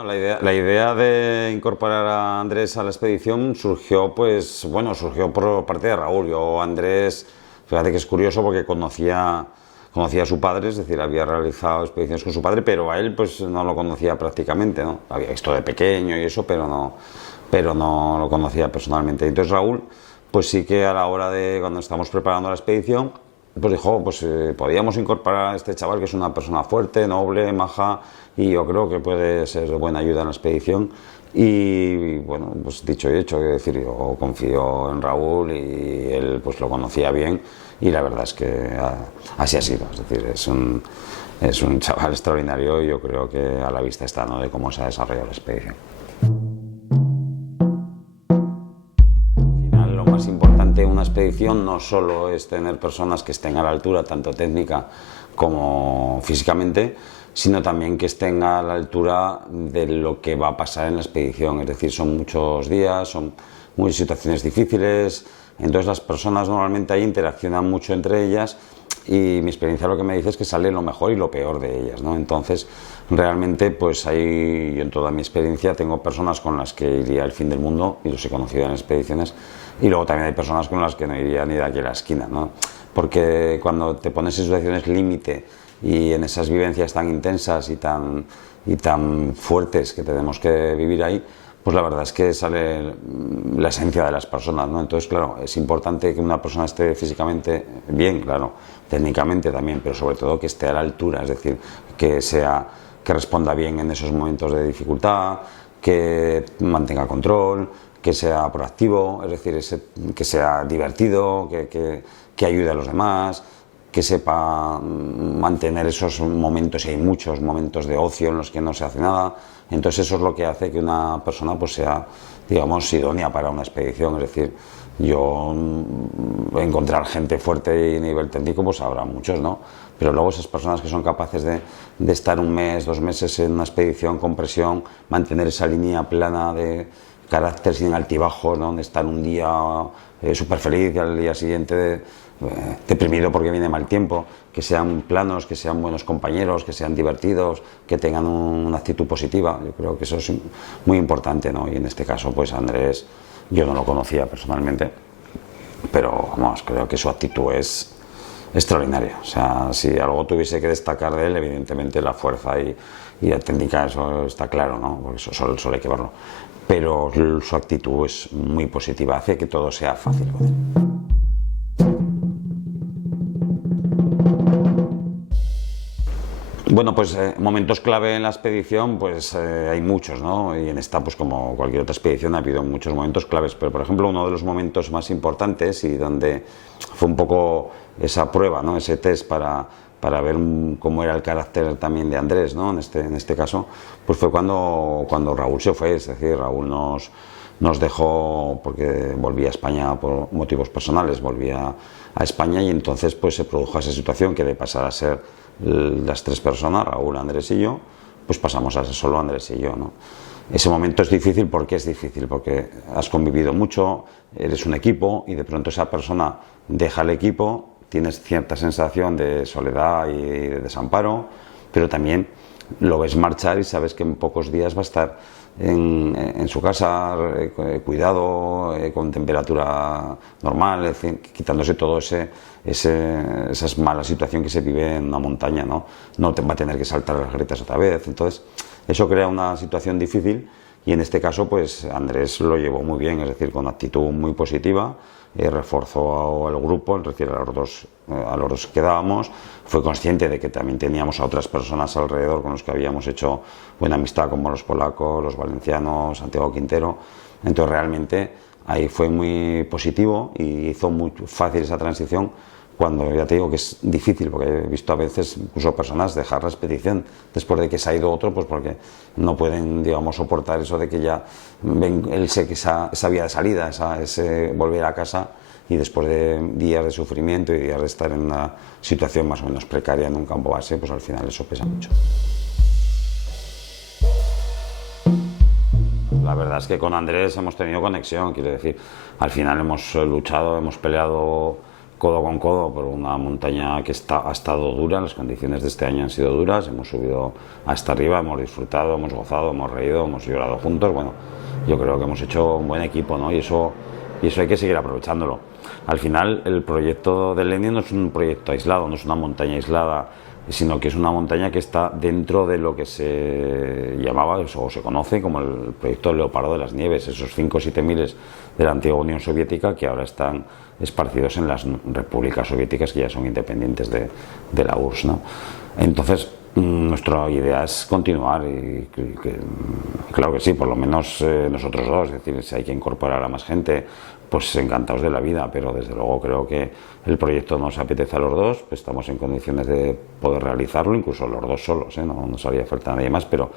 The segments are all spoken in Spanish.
Bueno, la idea de incorporar a Andrés a la expedición surgió, pues, bueno, surgió por parte de Raúl. Yo, Andrés, fíjate que es curioso porque conocía a su padre, es decir, había realizado expediciones con su padre, pero a él, pues, no lo conocía prácticamente, ¿no? Había visto de pequeño y eso, pero no lo conocía personalmente. Entonces Raúl, pues sí que a la hora de, cuando estamos preparando la expedición, pues dijo, pues podíamos incorporar a este chaval que es una persona fuerte, noble, maja, y yo creo que puede ser de buena ayuda en la expedición. Y bueno, pues dicho y hecho, quiero decir, yo confío en Raúl y él pues lo conocía bien y la verdad es que así ha sido. Es decir, es un chaval extraordinario y yo creo que a la vista está, ¿no?, de cómo se ha desarrollado la expedición. Lo más importante en una expedición no solo es tener personas que estén a la altura, tanto técnica como físicamente, sino también que estén a la altura de lo que va a pasar en la expedición. Es decir, son muchos días, son muchas situaciones difíciles, entonces las personas normalmente ahí interaccionan mucho entre ellas y mi experiencia lo que me dice es que sale lo mejor y lo peor de ellas, ¿no? Entonces, realmente, pues ahí, yo en toda mi experiencia tengo personas con las que iría al fin del mundo y los he conocido en expediciones, y luego también hay personas con las que no iría ni de aquí a la esquina, ¿no? Porque cuando te pones en situaciones límite y en esas vivencias tan intensas y tan fuertes que tenemos que vivir ahí, pues la verdad es que sale la esencia de las personas, ¿no? Entonces, claro, es importante que una persona esté físicamente bien, claro, técnicamente también, pero sobre todo que esté a la altura, es decir, que responda bien en esos momentos de dificultad, que mantenga control, que sea proactivo, es decir, que sea divertido, que ayude a los demás, que sepa mantener esos momentos, y hay muchos momentos de ocio en los que no se hace nada. Entonces eso es lo que hace que una persona pues sea, digamos, idónea para una expedición. Es decir, yo encontrar gente fuerte y a nivel técnico pues habrá muchos, ¿no? Pero luego esas personas que son capaces de estar un mes, 2 meses en una expedición con presión, mantener esa línea plana de carácter sin altibajos, ¿no?, donde estar un día súper feliz y al día siguiente deprimido porque viene mal tiempo, que sean planos, que sean buenos compañeros, que sean divertidos, que tengan una actitud positiva. Yo creo que eso es muy importante, ¿no? Y en este caso, pues Andrés, yo no lo conocía personalmente, pero vamos, creo que su actitud es extraordinaria. O sea, si algo tuviese que destacar de él, evidentemente la fuerza y la técnica, eso está claro, ¿no? Porque eso solo hay que verlo. Pero su actitud es muy positiva, hace que todo sea fácil con él. Bueno, pues momentos clave en la expedición, pues hay muchos, ¿no? Y en esta, pues como cualquier otra expedición, ha habido muchos momentos claves, pero por ejemplo uno de los momentos más importantes y donde fue un poco esa prueba, ¿no?, ese test para ver cómo era el carácter también de Andrés, ¿no?, en este caso, pues fue cuando Raúl se fue. Es decir, Raúl nos dejó porque volvía a España por motivos personales, volvía a España, y entonces pues se produjo esa situación que de pasar a ser las 3 personas, Raúl, Andrés y yo, pues pasamos a ser solo Andrés y yo, ¿no? Ese momento es difícil. ¿Por qué es difícil? Porque has convivido mucho, eres un equipo y de pronto esa persona deja el equipo, tienes cierta sensación de soledad y de desamparo, pero también lo ves marchar y sabes que en pocos días va a estar en su casa, cuidado, con temperatura normal, es decir, quitándose todo esa mala situación que se vive en una montaña, ¿no? No te va a tener que saltar las grietas otra vez. Entonces, eso crea una situación difícil y en este caso, pues Andrés lo llevó muy bien, es decir, con actitud muy positiva. Reforzó al grupo, es decir, a los dos que quedábamos, fue consciente de que también teníamos a otras personas alrededor con los que habíamos hecho buena amistad, como los polacos, los valencianos, Santiago Quintero. Entonces realmente ahí fue muy positivo y hizo muy fácil esa transición, cuando ya te digo que es difícil, porque he visto a veces incluso personas dejar la expedición después de que se ha ido otro, pues porque no pueden, digamos, soportar eso de que ya ven esa vía de salida, ese volver a casa, y después de días de sufrimiento y días de estar en una situación más o menos precaria en un campo base, pues al final eso pesa mucho. La verdad es que con Andrés hemos tenido conexión, quiero decir, al final hemos luchado, hemos peleado codo con codo por una montaña que ha estado dura. Las condiciones de este año han sido duras, hemos subido hasta arriba, hemos disfrutado, hemos gozado, hemos reído, hemos llorado juntos. Bueno, yo creo que hemos hecho un buen equipo, ¿no? Y eso hay que seguir aprovechándolo. Al final, el proyecto de Lenin no es un proyecto aislado, no es una montaña aislada, sino que es una montaña que está dentro de lo que se llamaba o se conoce como el proyecto Leopardo de las Nieves, esos 5 o 7 miles de la antigua Unión Soviética que ahora están esparcidos en las repúblicas soviéticas que ya son independientes de la URSS, ¿no? Entonces, nuestra idea es continuar y claro que sí, por lo menos nosotros dos, es decir, si hay que incorporar a más gente, pues encantados de la vida, pero desde luego creo que el proyecto nos apetece a los dos, pues estamos en condiciones de poder realizarlo, incluso los dos solos, no nos haría falta nadie más, pero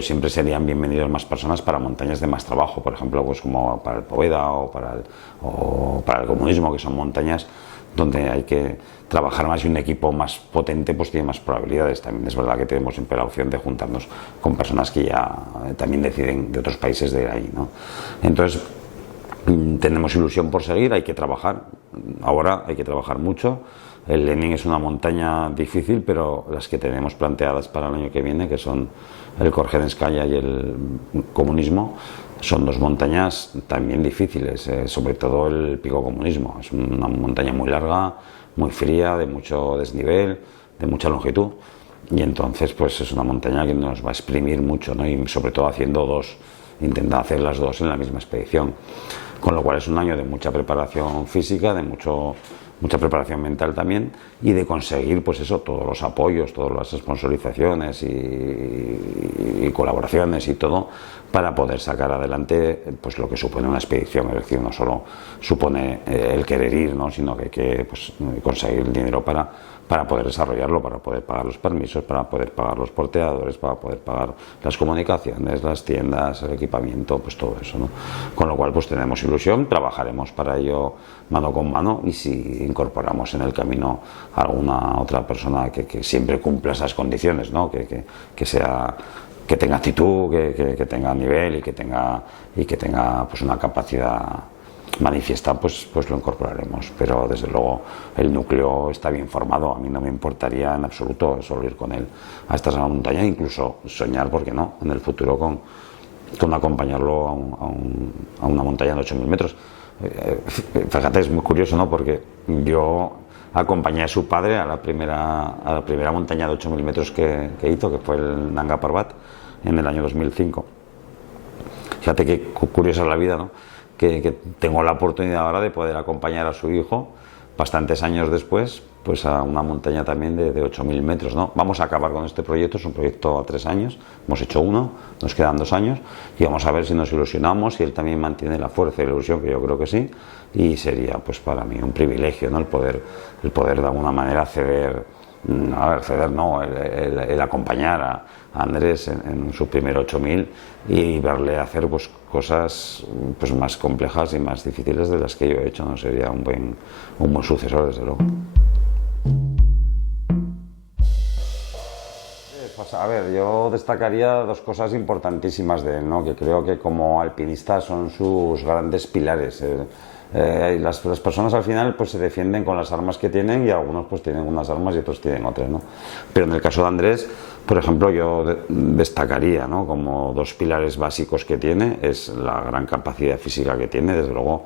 siempre serían bienvenidos más personas para montañas de más trabajo, por ejemplo, pues como para el Poveda o para el comunismo, que son montañas donde hay que trabajar más y un equipo más potente pues tiene más probabilidades. También es verdad que tenemos siempre la opción de juntarnos con personas que ya también deciden de otros países de ahí, ¿no? Entonces, tenemos ilusión por seguir, hay que trabajar. Ahora hay que trabajar mucho. El Lenin es una montaña difícil, pero las que tenemos planteadas para el año que viene, que son el Korjenskaya y el comunismo, son dos montañas también difíciles, sobre todo el Pico Comunismo. Es una montaña muy larga, muy fría, de mucho desnivel, de mucha longitud, y entonces pues es una montaña que nos va a exprimir mucho, ¿no? Y sobre todo haciendo dos, intentando hacer las dos en la misma expedición, con lo cual es un año de mucha preparación física, de mucha preparación mental también, y de conseguir pues eso, todos los apoyos, todas las sponsorizaciones y colaboraciones y todo para poder sacar adelante pues lo que supone una expedición. Es decir, no solo supone el querer ir, ¿no? Sino que hay que pues, conseguir el dinero para poder desarrollarlo, para poder pagar los permisos, para poder pagar los porteadores, para poder pagar las comunicaciones, las tiendas, el equipamiento, pues todo eso, ¿no? Con lo cual pues tenemos ilusión, trabajaremos para ello mano con mano, y si incorporamos en el camino a alguna otra persona que siempre cumpla esas condiciones, ¿no? Que tenga actitud, que tenga nivel y que tenga pues una capacidad manifiesta, pues lo incorporaremos. Pero desde luego el núcleo está bien formado. A mí no me importaría en absoluto solo ir con él a esta montaña, incluso soñar, ¿por qué no?, en el futuro con acompañarlo a una montaña de 8.000 metros. Fíjate, es muy curioso, ¿no? Porque yo acompañé a su padre a la primera montaña de 8.000 metros que hizo, que fue el Nanga Parbat, en el año 2005. Fíjate qué curiosa es la vida, ¿no? Que tengo la oportunidad ahora de poder acompañar a su hijo bastantes años después pues a una montaña también de 8.000 metros, ¿no? Vamos a acabar con este proyecto, es un proyecto a 3 años, hemos hecho uno, nos quedan 2 años y vamos a ver si nos ilusionamos, si él también mantiene la fuerza y la ilusión, que yo creo que sí, y sería pues para mí un privilegio, ¿no? El poder de alguna manera ceder no, el acompañar a Andrés en su primer 8.000 y verle hacer pues cosas pues más complejas y más difíciles de las que yo he hecho, ¿no? Sería un buen sucesor, desde luego. Pues a ver, yo destacaría 2 cosas importantísimas de él, ¿no? Que creo que como alpinista son sus grandes pilares. Las personas al final pues se defienden con las armas que tienen, y algunos pues tienen unas armas y otros tienen otras, ¿no? Pero en el caso de Andrés, por ejemplo, yo destacaría, ¿no?, como 2 pilares básicos que tiene, es la gran capacidad física que tiene. Desde luego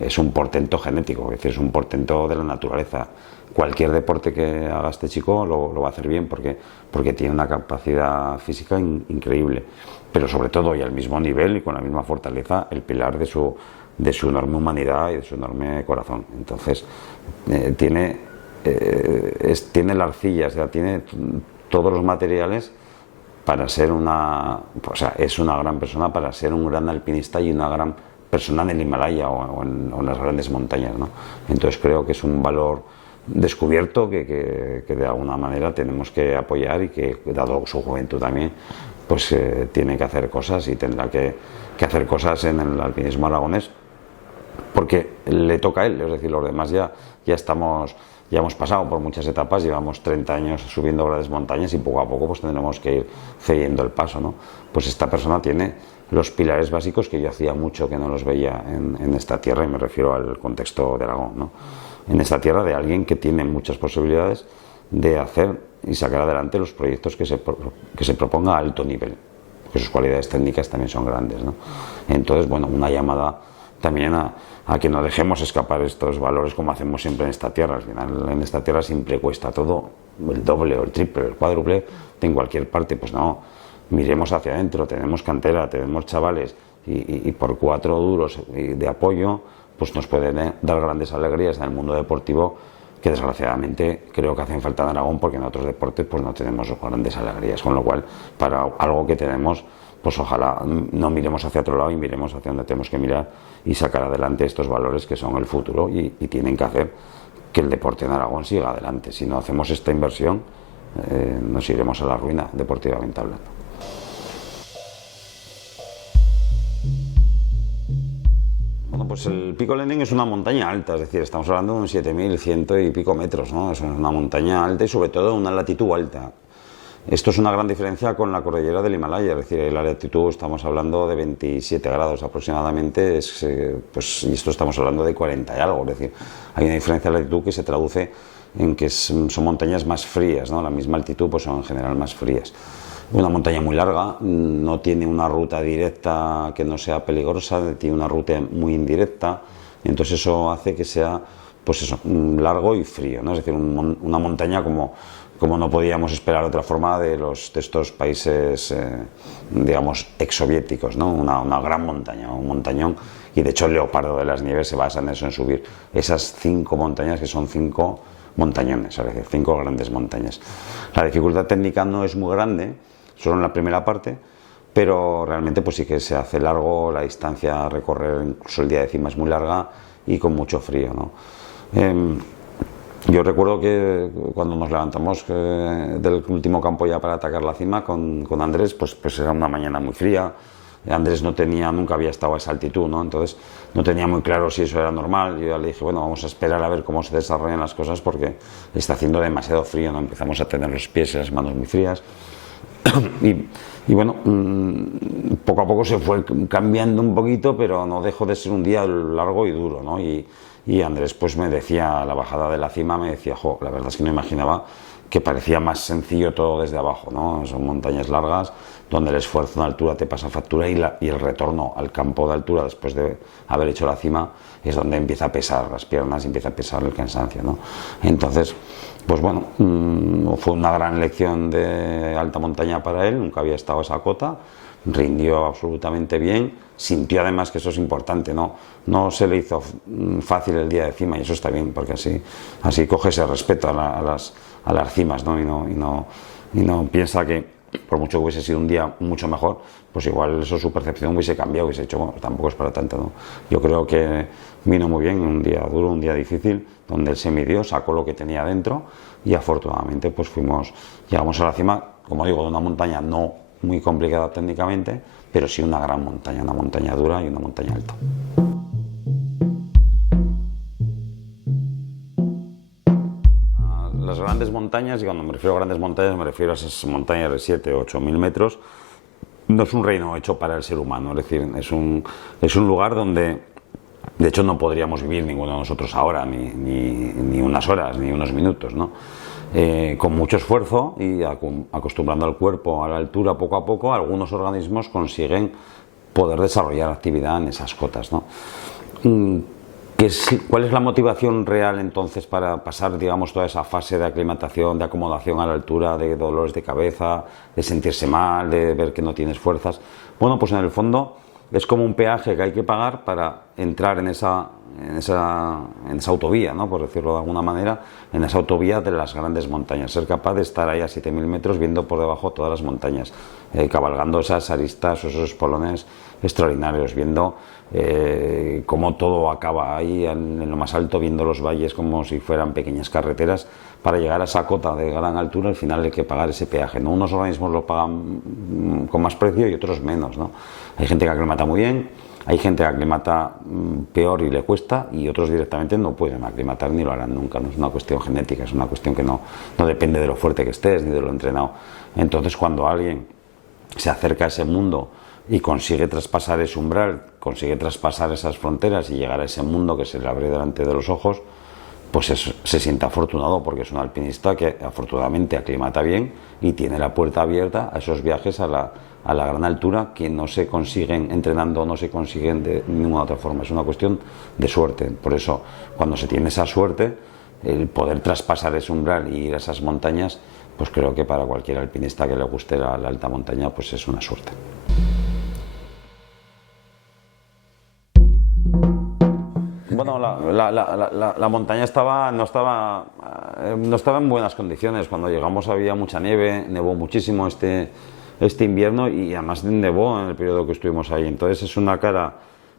es un portento genético, es decir, es un portento de la naturaleza. Cualquier deporte que haga este chico lo va a hacer bien porque tiene una capacidad física increíble, pero sobre todo, y al mismo nivel y con la misma fortaleza, el pilar de su enorme humanidad y de su enorme corazón. Entonces tiene la arcilla, o sea, tiene todos los materiales para ser es una gran persona, para ser un gran alpinista y una gran persona en el Himalaya o en las grandes montañas, ¿no? Entonces creo que es un valor descubierto que de alguna manera tenemos que apoyar, y que, dado su juventud también, pues tiene que hacer cosas y tendrá que hacer cosas en el alpinismo aragonés, porque le toca a él. Es decir, los demás ya hemos pasado por muchas etapas, llevamos 30 años subiendo grandes montañas y poco a poco pues tendremos que ir cediendo el paso, ¿no? Pues esta persona tiene los pilares básicos que yo hacía mucho que no los veía en esta tierra, y me refiero al contexto de Aragón, ¿no? En esta tierra de alguien que tiene muchas posibilidades de hacer y sacar adelante los proyectos que se proponga a alto nivel, porque sus cualidades técnicas también son grandes, ¿no? Entonces, bueno, una llamada también a que no dejemos escapar estos valores como hacemos siempre en esta tierra. Al final, en esta tierra siempre cuesta todo el doble o el triple, el cuádruple en cualquier parte. Pues no, miremos hacia adentro, tenemos cantera, tenemos chavales, y por 4 duros de apoyo pues nos pueden dar grandes alegrías en el mundo deportivo, que desgraciadamente creo que hacen falta en Aragón, porque en otros deportes pues no tenemos grandes alegrías, con lo cual para algo que tenemos, pues ojalá no miremos hacia otro lado y miremos hacia donde tenemos que mirar y sacar adelante estos valores que son el futuro y tienen que hacer que el deporte en Aragón siga adelante. Si no hacemos esta inversión, nos iremos a la ruina deportivamente hablando. Bueno, pues el Pico Lenin es una montaña alta, es decir, estamos hablando de unos 7.100 y pico metros, ¿no? Es una montaña alta y sobre todo una latitud alta. Esto es una gran diferencia con la cordillera del Himalaya, es decir, en la latitud estamos hablando de 27 grados aproximadamente, pues, y esto estamos hablando de 40 y algo, es decir, hay una diferencia de latitud que se traduce en que son montañas más frías, ¿no? La misma altitud pues son en general más frías. Una montaña muy larga, no tiene una ruta directa que no sea peligrosa, tiene una ruta muy indirecta, entonces eso hace que sea, pues eso, largo y frío, ¿no? Es decir, una montaña como no podíamos esperar de otra forma de estos países, digamos, exsoviéticos, ¿no? Una gran montaña, un montañón, y de hecho el Leopardo de las Nieves se basa en eso, en subir esas 5 montañas que son 5 montañones, es decir, 5 grandes montañas. La dificultad técnica no es muy grande, solo en la primera parte, pero realmente pues sí que se hace largo, la distancia a recorrer, incluso el día de cima es muy larga y con mucho frío, ¿no? Yo recuerdo que cuando nos levantamos del último campo ya para atacar la cima con Andrés, pues era una mañana muy fría. Andrés nunca había estado a esa altitud, ¿no? Entonces no tenía muy claro si eso era normal. Yo ya le dije, bueno, vamos a esperar a ver cómo se desarrollan las cosas porque está haciendo demasiado frío, ¿no? Empezamos a tener los pies y las manos muy frías. Y bueno, poco a poco se fue cambiando un poquito, pero no dejó de ser un día largo y duro, ¿no? Y Andrés pues me decía, a la bajada de la cima, me decía, jo, la verdad es que no imaginaba que parecía más sencillo todo desde abajo, ¿no? Son montañas largas donde el esfuerzo en altura te pasa factura y el retorno al campo de altura después de haber hecho la cima es donde empieza a pesar las piernas y empieza a pesar el cansancio, ¿no? Entonces, pues bueno, fue una gran lección de alta montaña para él, nunca había estado a esa cota, rindió absolutamente bien, sintió además que eso es importante, no se le hizo fácil el día de cima, y eso está bien, porque así coge ese respeto a las cimas, ¿no? Y no piensa que por mucho que hubiese sido un día mucho mejor, pues igual eso, su percepción hubiese cambiado, hubiese dicho, bueno, tampoco es para tanto, ¿no? Yo creo que vino muy bien, un día duro, un día difícil, donde él se midió, sacó lo que tenía dentro y afortunadamente pues llegamos a la cima, como digo, de una montaña no muy complicada técnicamente, pero sí una gran montaña, una montaña dura y una montaña alta. Las grandes montañas, y cuando me refiero a grandes montañas me refiero a esas montañas de 7 o 8.000 metros, no es un reino hecho para el ser humano, es decir, es un lugar donde de hecho no podríamos vivir ninguno de nosotros ahora, ni unas horas, ni unos minutos, ¿no? Con mucho esfuerzo y acostumbrando al cuerpo a la altura poco a poco, algunos organismos consiguen poder desarrollar actividad en esas cotas, ¿no? ¿Cuál es la motivación real entonces para pasar, digamos, toda esa fase de aclimatación, de acomodación a la altura, de dolores de cabeza, de sentirse mal, de ver que no tienes fuerzas? Bueno, pues en el fondo es como un peaje que hay que pagar para entrar en esa autovía, ¿no? Por decirlo de alguna manera, en esa autovía de las grandes montañas, ser capaz de estar ahí a 7.000 metros viendo por debajo todas las montañas, cabalgando esas aristas, esos espolones extraordinarios, viendo cómo todo acaba ahí en lo más alto, viendo los valles como si fueran pequeñas carreteras. Para llegar a esa cota de gran altura al final hay que pagar ese peaje, ¿no? Unos organismos lo pagan con más precio y otros menos, ¿no? Hay gente que aclimata muy bien, hay gente que aclimata peor y le cuesta, y otros directamente no pueden aclimatar ni lo harán nunca, no es una cuestión genética, es una cuestión que no depende de lo fuerte que estés ni de lo entrenado. Entonces cuando alguien se acerca a ese mundo y consigue traspasar ese umbral, consigue traspasar esas fronteras y llegar a ese mundo que se le abre delante de los ojos, pues se siente afortunado, porque es un alpinista que afortunadamente aclimata bien y tiene la puerta abierta a esos viajes a la gran altura, que no se consiguen entrenando, no se consiguen de ninguna otra forma. Es una cuestión de suerte. Por eso, cuando se tiene esa suerte, el poder traspasar ese umbral y ir a esas montañas, pues creo que para cualquier alpinista que le guste la alta montaña, pues es una suerte. Bueno, la montaña no estaba en buenas condiciones. Cuando llegamos había mucha nieve, nevó muchísimo este invierno, y además nevó en el periodo que estuvimos ahí. Entonces es una cara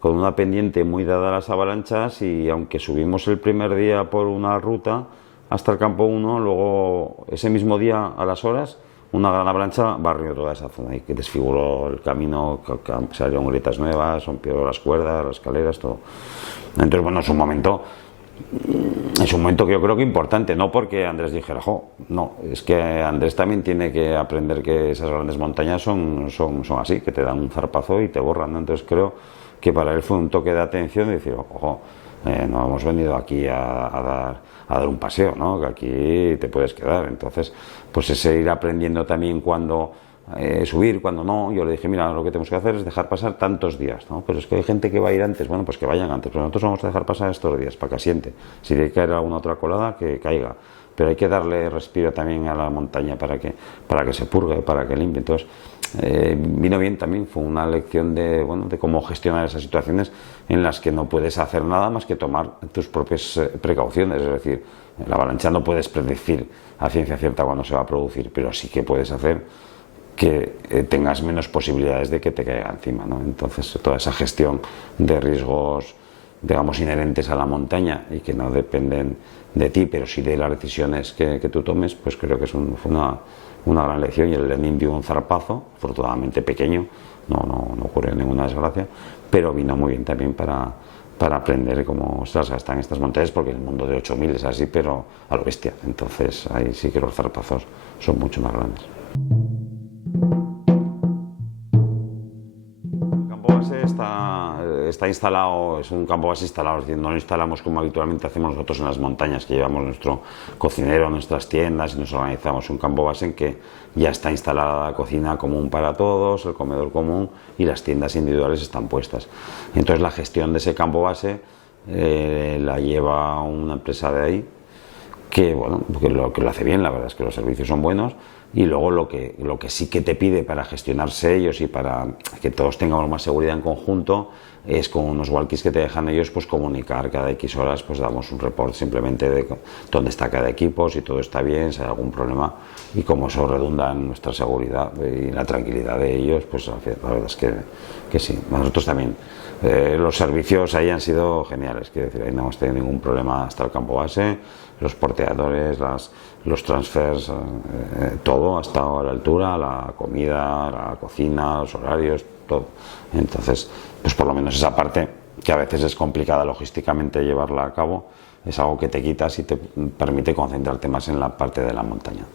con una pendiente muy dada a las avalanchas, y aunque subimos el primer día por una ruta hasta el campo 1, luego ese mismo día a las horas una gran avalancha barrió toda esa zona y que desfiguró el camino, salieron grietas nuevas, rompió las cuerdas, las escaleras, todo. Entonces, bueno, es un momento que yo creo que importante, no porque Andrés dijera, jo, no, es que Andrés también tiene que aprender que esas grandes montañas son así, que te dan un zarpazo y te borran, ¿no? Entonces creo que para él fue un toque de atención de decir, ojo, no hemos venido aquí a dar un paseo, ¿no? Que aquí te puedes quedar. Entonces, pues ese ir aprendiendo también cuando subir, cuando no. Yo le dije, mira, lo que tenemos que hacer es dejar pasar tantos días, ¿no? Pero es que hay gente que va a ir antes, bueno, pues que vayan antes, pero nosotros vamos a dejar pasar estos días para que asiente. Si tiene que caer alguna otra colada, que caiga. Pero hay que darle respiro también a la montaña para que se purgue, para que limpie. Entonces, vino bien también, fue una lección de cómo gestionar esas situaciones en las que no puedes hacer nada más que tomar tus propias precauciones. Es decir, la avalancha no puedes predecir a ciencia cierta cuándo se va a producir, pero sí que puedes hacer que tengas menos posibilidades de que te caiga encima, ¿no? Entonces, toda esa gestión de riesgos, digamos, inherentes a la montaña y que no dependen de ti, pero sí de las decisiones que tú tomes, pues creo que fue una gran lección. Y el Lenin vio un zarpazo, afortunadamente pequeño, no ocurrió ninguna desgracia, pero vino muy bien también para aprender cómo se las gastan estas montañas, porque el mundo de 8000 es así, pero a lo bestia. Entonces ahí sí que los zarpazos son mucho más grandes. Está instalado, es un campo base instalado, es decir, no lo instalamos como habitualmente hacemos nosotros en las montañas, que llevamos nuestro cocinero, nuestras tiendas y nos organizamos. Un campo base en que ya está instalada la cocina común para todos, el comedor común, y las tiendas individuales están puestas. Entonces la gestión de ese campo base la lleva una empresa de ahí, que lo hace bien. La verdad es que los servicios son buenos. Y luego lo que sí que te pide para gestionarse ellos y para que todos tengamos más seguridad en conjunto es con unos walkies que te dejan ellos, pues comunicar cada X horas, pues damos un report simplemente de dónde está cada equipo, si todo está bien, si hay algún problema, y como eso redunda en nuestra seguridad y la tranquilidad de ellos, pues la verdad es que sí. Nosotros también, los servicios ahí han sido geniales, quiero decir, ahí no hemos tenido ningún problema hasta el campo base, los porteadores, los transfers, todo ha estado a la altura, la comida, la cocina, los horarios, todo. Entonces, pues por lo menos esa parte, que a veces es complicada logísticamente llevarla a cabo, es algo que te quitas y te permite concentrarte más en la parte de la montaña.